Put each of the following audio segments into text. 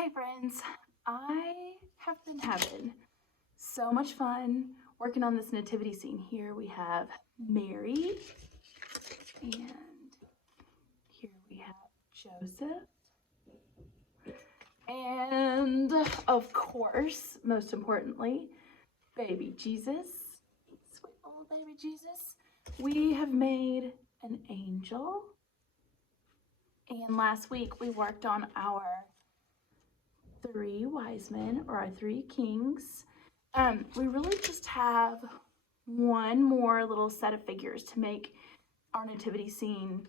Hey friends, I have been having so much fun working on this nativity scene. Here we have Mary, and here we have Joseph, and of course, most importantly, baby Jesus, sweet little baby Jesus. We have made an angel, and last week we worked on our three wise men, or our three kings. We really just have one more little set of figures to make our nativity scene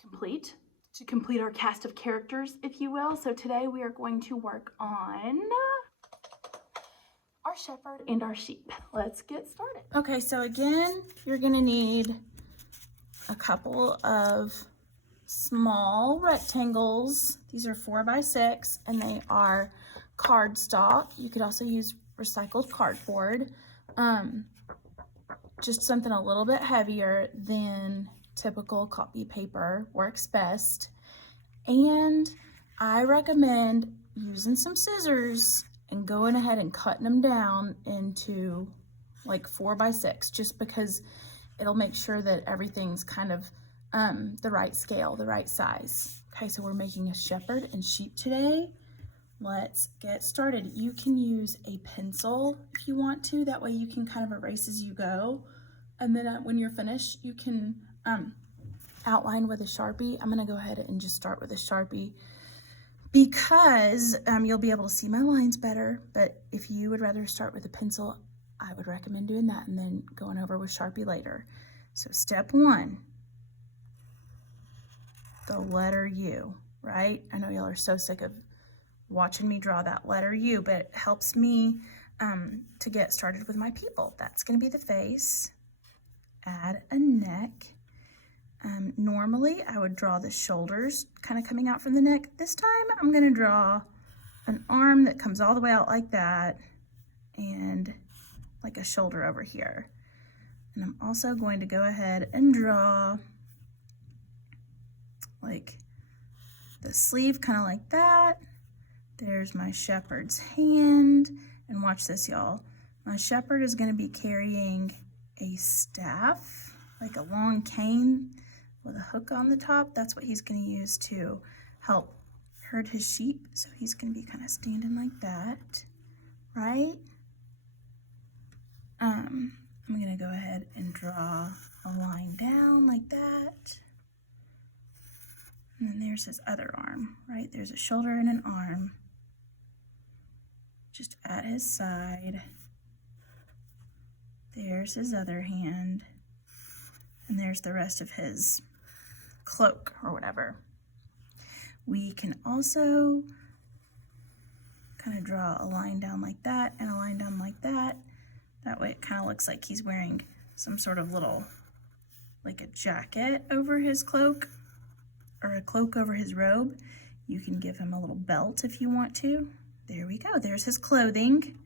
complete, to complete our cast of characters, if you will. So today we are going to work on our shepherd and our sheep. Let's get started. Okay, so again, you're gonna need a couple of small rectangles. These are 4x6 and they are cardstock. You could also use recycled cardboard. Just something a little bit heavier than typical copy paper works best. And I recommend using some scissors and going ahead and cutting them down into like 4x6, just because it'll make sure that everything's kind of the right scale, the right size. Okay, so we're making a shepherd and sheep today. Let's get started. You can use a pencil if you want to. That way you can kind of erase as you go. And then when you're finished, you can outline with a Sharpie. I'm gonna go ahead and just start with a Sharpie because you'll be able to see my lines better. But if you would rather start with a pencil, I would recommend doing that and then going over with Sharpie later. So step one, the letter U, right? I know y'all are so sick of watching me draw that letter U, but it helps me to get started with my people. That's gonna be the face. Add a neck. Normally I would draw the shoulders kind of coming out from the neck. This time I'm gonna draw an arm that comes all the way out like that and like a shoulder over here. And I'm also going to go ahead and draw like the sleeve kind of like that. There's my shepherd's hand. And watch this, y'all. My shepherd is going to be carrying a staff, like a long cane with a hook on the top. That's what he's going to use to help herd his sheep. So he's going to be kind of standing like that, right? I'm going to go ahead and draw a line down like that. And then there's his other arm, right? There's a shoulder and an arm just at his side. There's his other hand. And there's the rest of his cloak or whatever. We can also kind of draw a line down like that and a line down like that. That way it kind of looks like he's wearing some sort of little, like a jacket over his cloak or a cloak over his robe. You can give him a little belt if you want to. There we go, there's his clothing.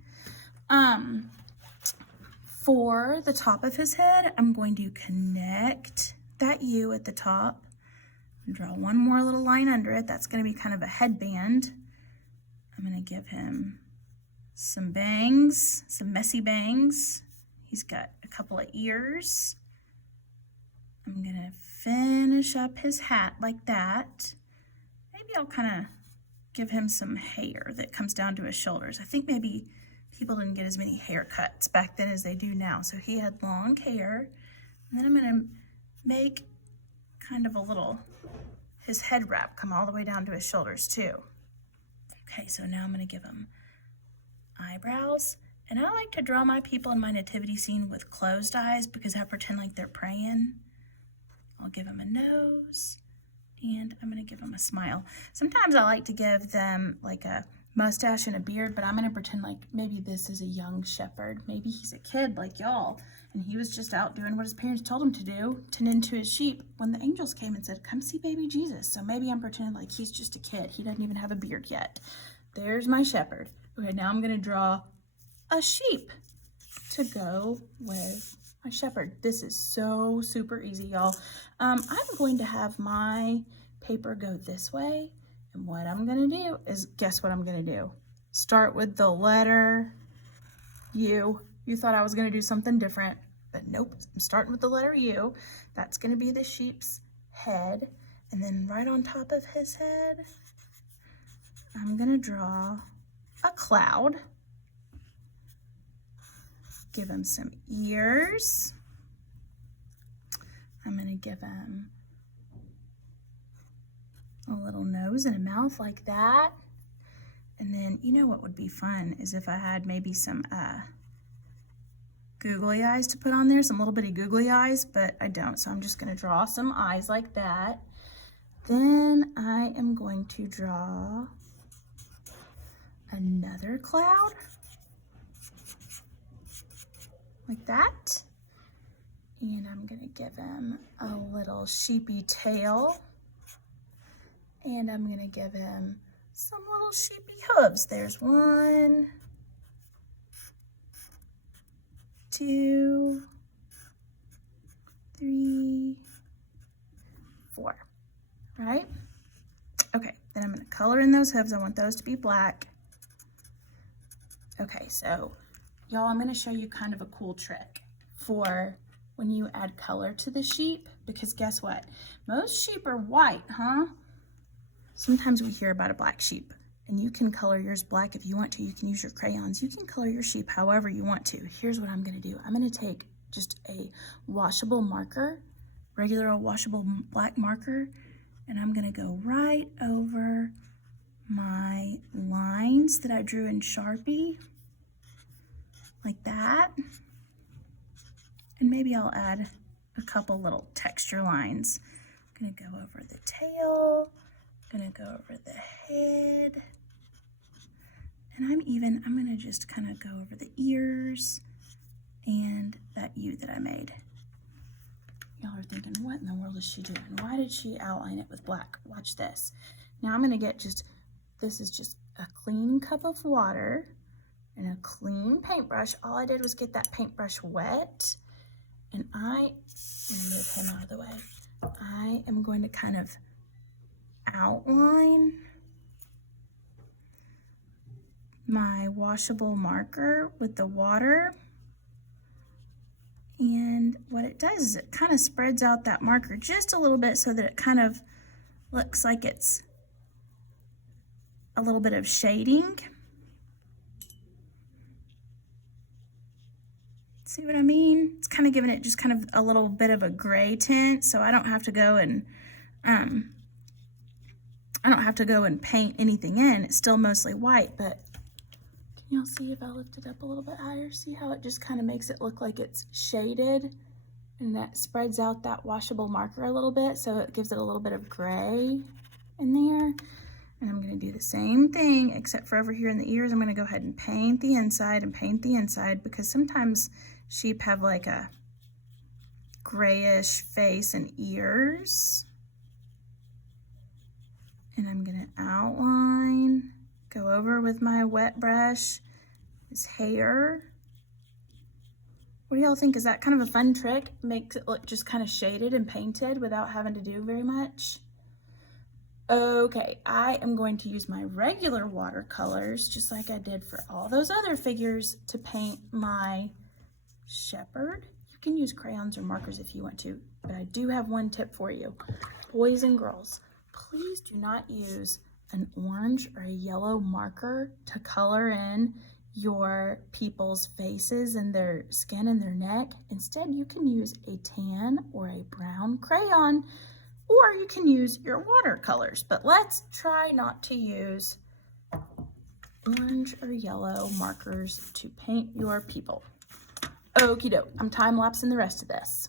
For the top of his head, I'm going to connect that U at the top and draw one more little line under it. That's gonna be kind of a headband. I'm gonna give him some bangs, some messy bangs. He's got a couple of ears. I'm gonna finish up his hat like that. Maybe I'll kind of give him some hair that comes down to his shoulders. I think maybe people didn't get as many haircuts back then as they do now. So he had long hair. And then I'm gonna make kind of a little, his head wrap come all the way down to his shoulders too. Okay, so now I'm gonna give him eyebrows. And I like to draw my people in my nativity scene with closed eyes because I pretend like they're praying. I'll give him a nose and I'm gonna give him a smile. Sometimes I like to give them like a mustache and a beard, but I'm gonna pretend like maybe this is a young shepherd. Maybe he's a kid like y'all and he was just out doing what his parents told him to do, tending to his sheep when the angels came and said, come see baby Jesus. So maybe I'm pretending like he's just a kid. He doesn't even have a beard yet. There's my shepherd. Okay, now I'm gonna draw a sheep to go with my shepherd. This is so super easy, y'all. I'm going to have my paper go this way And what I'm gonna do is, guess what I'm gonna do? Start with the letter U. You thought I was gonna do something different, but nope, I'm starting with the letter U. That's gonna be the sheep's head. And then right on top of his head, I'm gonna draw a cloud. Give him some ears. I'm gonna give him a little nose and a mouth like that. And then, you know what would be fun is if I had maybe some googly eyes to put on there, some little bitty googly eyes, but I don't. So I'm just gonna draw some eyes like that. Then I am going to draw another cloud like that. And I'm gonna give him a little sheepy tail. And I'm gonna give him some little sheepy hooves. There's 1, 2, 3, 4, right? Okay, then I'm gonna color in those hooves. I want those to be black. Okay, so y'all, I'm gonna show you kind of a cool trick for when you add color to the sheep, because guess what? Most sheep are white, huh? Sometimes we hear about a black sheep, and you can color yours black if you want to. You can use your crayons. You can color your sheep however you want to. Here's what I'm gonna do. I'm gonna take just a washable marker, regular old washable black marker, and I'm gonna go right over my lines that I drew in Sharpie, like that. And maybe I'll add a couple little texture lines. I'm gonna go over the tail, gonna go over the head, and I'm gonna just kind of go over the ears and that U that I made. Y'all are thinking, what in the world is she doing? Why did she outline it with black? Watch this. Now I'm gonna get this is just a clean cup of water and a clean paintbrush. All I did was get that paintbrush wet, and I'm gonna move him out of the way. I am going to kind of outline my washable marker with the water. And what it does is it kind of spreads out that marker just a little bit so that it kind of looks like it's a little bit of shading. See what I mean? It's kind of giving it just kind of a little bit of a gray tint, so I don't have to go and paint anything in. It's still mostly white, but can y'all see if I lift it up a little bit higher? See how it just kind of makes it look like it's shaded, and that spreads out that washable marker a little bit, so it gives it a little bit of gray in there. And I'm going to do the same thing, except for over here in the ears. I'm going to go ahead and paint the inside and paint the inside, because sometimes sheep have like a grayish face and ears. And I'm going to outline, go over with my wet brush, his hair. What do y'all think? Is that kind of a fun trick? Makes it look just kind of shaded and painted without having to do very much. Okay, I am going to use my regular watercolors, just like I did for all those other figures, to paint my shepherd. You can use crayons or markers if you want to, but I do have one tip for you. Boys and girls, please do not use an orange or a yellow marker to color in your people's faces and their skin and their neck. Instead, you can use a tan or a brown crayon, or you can use your watercolors, but let's try not to use orange or yellow markers to paint your people. Okie doke, I'm time-lapsing the rest of this.